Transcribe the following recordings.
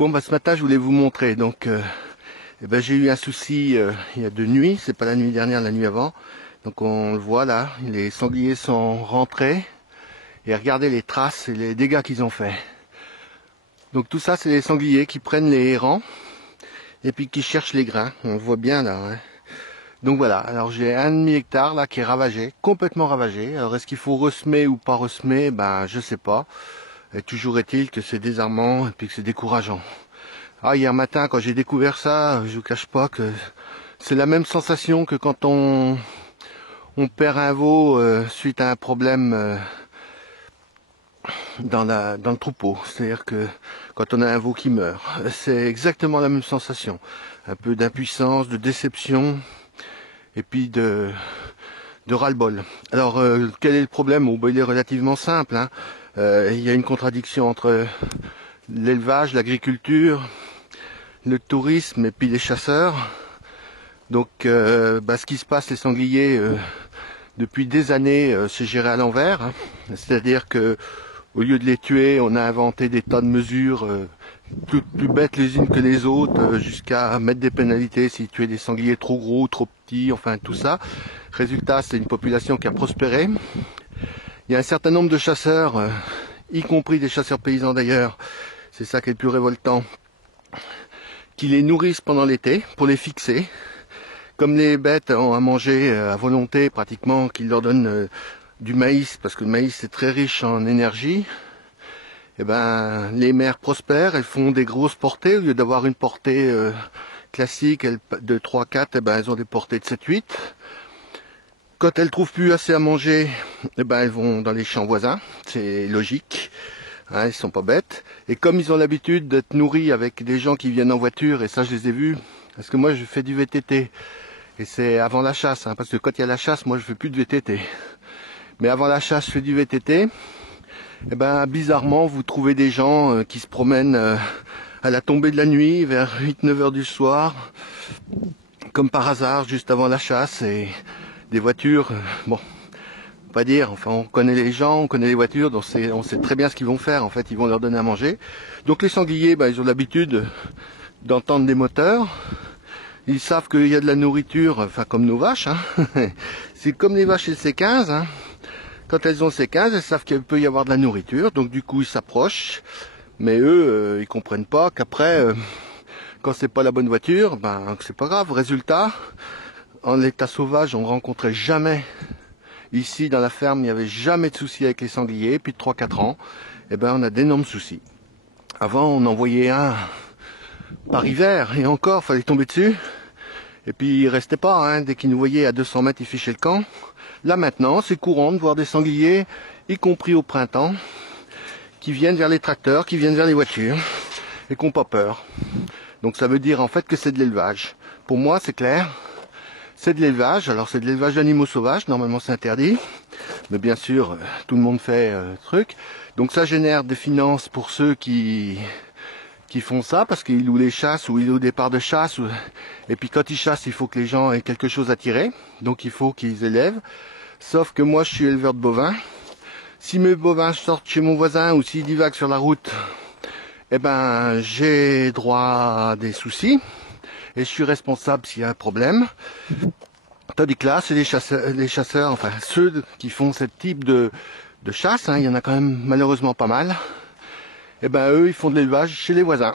Bon, bah, ce matin, je voulais vous montrer. Donc, j'ai eu un souci il y a 2 nuits. C'est pas la nuit dernière, la nuit avant. Donc, on le voit là. Les sangliers sont rentrés. Et regardez les traces et les dégâts qu'ils ont fait. Donc, tout ça, c'est les sangliers qui prennent les errants et puis qui cherchent les grains. On le voit bien là. Hein. Donc voilà. Alors, j'ai 1,5 hectare là qui est ravagé, complètement ravagé. Alors, est-ce qu'il faut ressemer ou pas ressemer? Ben, je sais pas. Et toujours est-il que c'est désarmant et puis que c'est décourageant. Ah, hier matin, quand j'ai découvert ça, je vous cache pas que c'est la même sensation que quand on perd un veau suite à un problème dans le troupeau. C'est-à-dire que quand on a un veau qui meurt, c'est exactement la même sensation. Un peu d'impuissance, de déception et puis de ras-le-bol. Alors, quel est le problème? Oh, il est relativement simple. Hein. Il y a une contradiction entre l'élevage, l'agriculture, le tourisme et puis les chasseurs. Donc ce qui se passe, les sangliers, depuis des années, c'est géré à l'envers. Hein. C'est-à-dire que au lieu de les tuer, on a inventé des tas de mesures plus bêtes les unes que les autres, jusqu'à mettre des pénalités si tuer des sangliers trop gros, trop petits, enfin tout ça. Résultat, c'est une population qui a prospéré. Il y a un certain nombre de chasseurs, y compris des chasseurs paysans d'ailleurs, c'est ça qui est le plus révoltant, qui les nourrissent pendant l'été pour les fixer. Comme les bêtes ont à manger à volonté pratiquement, qu'ils leur donnent du maïs, parce que le maïs est très riche en énergie, et ben les mères prospèrent, elles font des grosses portées, au lieu d'avoir une portée classique de 3-4, et ben elles ont des portées de 7-8. Quand elles trouvent plus assez à manger, et ben elles vont dans les champs voisins, c'est logique. Hein, ils sont pas bêtes. Et comme ils ont l'habitude d'être nourris avec des gens qui viennent en voiture, et ça je les ai vus, parce que moi je fais du VTT, et c'est avant la chasse, hein, parce que quand il y a la chasse, moi je fais plus de VTT. Mais avant la chasse, je fais du VTT. Et ben bizarrement, vous trouvez des gens qui se promènent à la tombée de la nuit, vers 8-9 heures du soir, comme par hasard, juste avant la chasse, et des voitures, pas dire, enfin on connaît les gens, on connaît les voitures, donc on sait très bien ce qu'ils vont faire, en fait ils vont leur donner à manger. Donc les sangliers, ils ont l'habitude d'entendre des moteurs, ils savent qu'il y a de la nourriture, enfin comme nos vaches, hein. C'est comme les vaches et le C15, hein. Quand elles ont le C15, elles savent qu'il peut y avoir de la nourriture, donc du coup ils s'approchent, mais eux, ils comprennent pas qu'après, quand c'est pas la bonne voiture, c'est pas grave. Résultat, en état sauvage, on rencontrait jamais. Ici, dans la ferme, il n'y avait jamais de soucis avec les sangliers. Puis de 3-4 ans, on a d'énormes soucis. Avant, on en voyait un par hiver, et encore, fallait tomber dessus. Et puis, il restait pas, hein. Dès qu'il nous voyait à 200 mètres, il fichait le camp. Là, maintenant, c'est courant de voir des sangliers, y compris au printemps, qui viennent vers les tracteurs, qui viennent vers les voitures, et qui n'ont pas peur. Donc, ça veut dire, en fait, que c'est de l'élevage. Pour moi, c'est clair. C'est de l'élevage, alors c'est de l'élevage d'animaux sauvages, normalement c'est interdit, mais bien sûr tout le monde fait truc. Donc ça génère des finances pour ceux qui font ça, parce qu'ils louent les chasses ou ils louent des parts de chasse, et puis quand ils chassent il faut que les gens aient quelque chose à tirer, donc il faut qu'ils élèvent. Sauf que moi je suis éleveur de bovins, si mes bovins sortent chez mon voisin ou s'ils divaguent sur la route, j'ai droit à des soucis. Et je suis responsable s'il y a un problème. Tandis que là, c'est les chasseurs, enfin ceux qui font ce type de chasse, hein, il y en a quand même malheureusement pas mal, eux, ils font de l'élevage chez les voisins.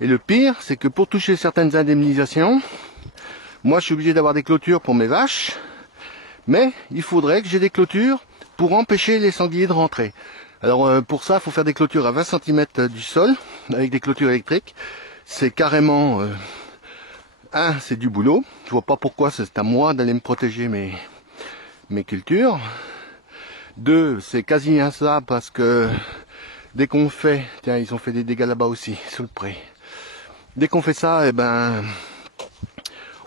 Et le pire, c'est que pour toucher certaines indemnisations, moi je suis obligé d'avoir des clôtures pour mes vaches, mais il faudrait que j'ai des clôtures pour empêcher les sangliers de rentrer. Alors pour ça, il faut faire des clôtures à 20 cm du sol, avec des clôtures électriques. C'est carrément... c'est du boulot. Je vois pas pourquoi c'est à moi d'aller me protéger mes cultures. 2, c'est quasi insalable parce que dès qu'on fait... Tiens, ils ont fait des dégâts là-bas aussi, sous le pré. Dès qu'on fait ça,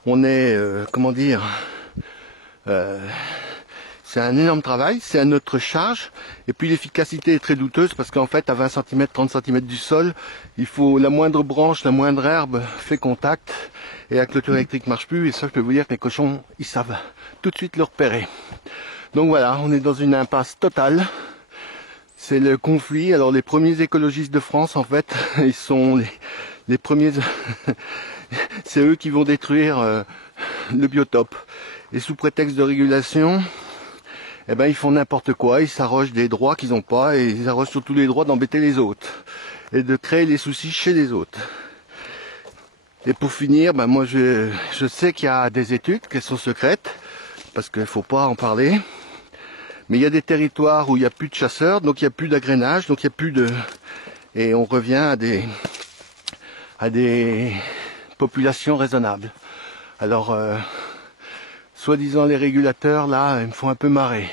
on est... c'est un énorme travail, c'est à notre charge, et puis l'efficacité est très douteuse parce qu'en fait à 20 cm, 30 cm du sol, il faut la moindre branche, la moindre herbe fait contact, et la clôture électrique marche plus, et ça je peux vous dire que les cochons, ils savent tout de suite le repérer. Donc voilà, on est dans une impasse totale. C'est le conflit. Alors les premiers écologistes de France, en fait, ils sont les premiers. C'est eux qui vont détruire le biotope. Et sous prétexte de régulation, eh ben ils font n'importe quoi. Ils s'arrogent des droits qu'ils n'ont pas et ils arrogent surtout les droits d'embêter les autres et de créer les soucis chez les autres. Et pour finir, ben moi je sais qu'il y a des études qui sont secrètes parce qu'il ne faut pas en parler. Mais il y a des territoires où il n'y a plus de chasseurs, donc il n'y a plus d'agrénage, donc il n'y a plus de... Et on revient à des populations raisonnables. Alors, soi-disant les régulateurs, là, ils me font un peu marrer.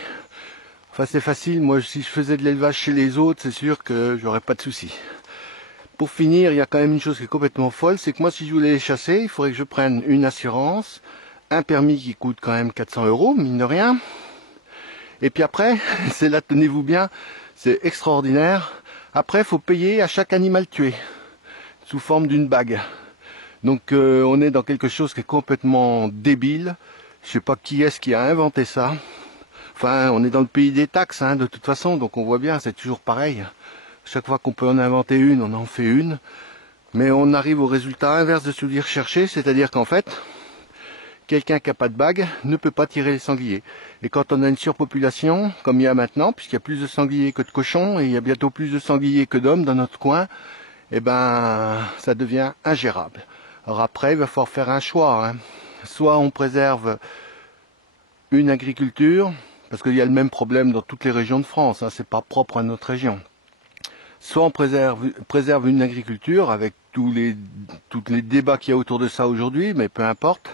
Enfin, c'est facile, moi, si je faisais de l'élevage chez les autres, c'est sûr que j'aurais pas de soucis. Pour finir, il y a quand même une chose qui est complètement folle, c'est que moi, si je voulais les chasser, il faudrait que je prenne une assurance, un permis qui coûte quand même 400 €, mine de rien. Et puis après, c'est là, tenez-vous bien, c'est extraordinaire. Après, il faut payer à chaque animal tué, sous forme d'une bague. Donc on est dans quelque chose qui est complètement débile. Je sais pas qui est-ce qui a inventé ça. Enfin, on est dans le pays des taxes, hein, de toute façon, donc on voit bien, c'est toujours pareil. Chaque fois qu'on peut en inventer une, on en fait une. Mais on arrive au résultat inverse de celui recherché, c'est-à-dire qu'en fait, quelqu'un qui n'a pas de bague ne peut pas tirer les sangliers. Et quand on a une surpopulation, comme il y a maintenant, puisqu'il y a plus de sangliers que de cochons, et il y a bientôt plus de sangliers que d'hommes dans notre coin, eh ben, ça devient ingérable. Alors après, il va falloir faire un choix, hein. Soit on préserve une agriculture, parce qu'il y a le même problème dans toutes les régions de France, hein, c'est pas propre à notre région. Soit on préserve une agriculture avec tous les débats qu'il y a autour de ça aujourd'hui, mais peu importe.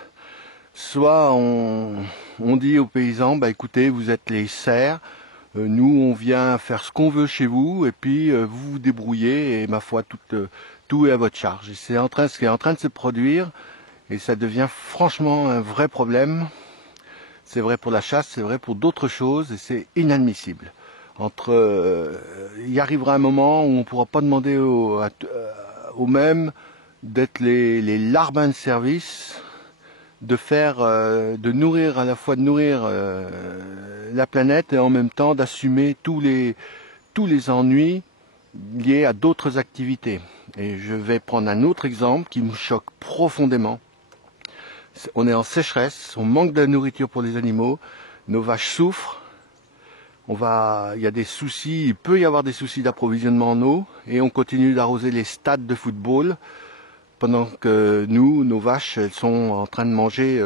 Soit on dit aux paysans, bah écoutez, vous êtes les serfs, nous on vient faire ce qu'on veut chez vous, et puis vous vous débrouillez, et ma foi, tout est à votre charge. Et c'est ce qui est en train de se produire, et ça devient franchement un vrai problème. C'est vrai pour la chasse, c'est vrai pour d'autres choses, et c'est inadmissible. Il y arrivera un moment où on ne pourra pas demander aux mêmes d'être les larbins de service, de nourrir à la fois la planète et en même temps d'assumer tous les ennuis liés à d'autres activités. Et je vais prendre un autre exemple qui me choque profondément. On est en sécheresse, on manque de nourriture pour les animaux, nos vaches souffrent, il y a des soucis, il peut y avoir des soucis d'approvisionnement en eau, et on continue d'arroser les stades de football, pendant que nos vaches, elles sont en train de manger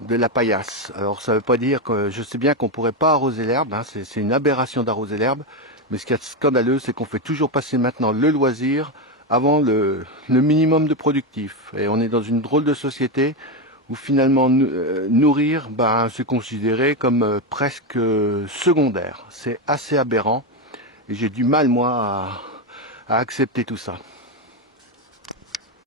de la paillasse. Alors ça ne veut pas dire que, je sais bien qu'on ne pourrait pas arroser l'herbe, hein, c'est une aberration d'arroser l'herbe, mais ce qui est scandaleux, c'est qu'on fait toujours passer maintenant le loisir avant le minimum de productif. Et on est dans une drôle de société où finalement nourrir, c'est considéré comme presque secondaire. C'est assez aberrant et j'ai du mal moi à accepter tout ça.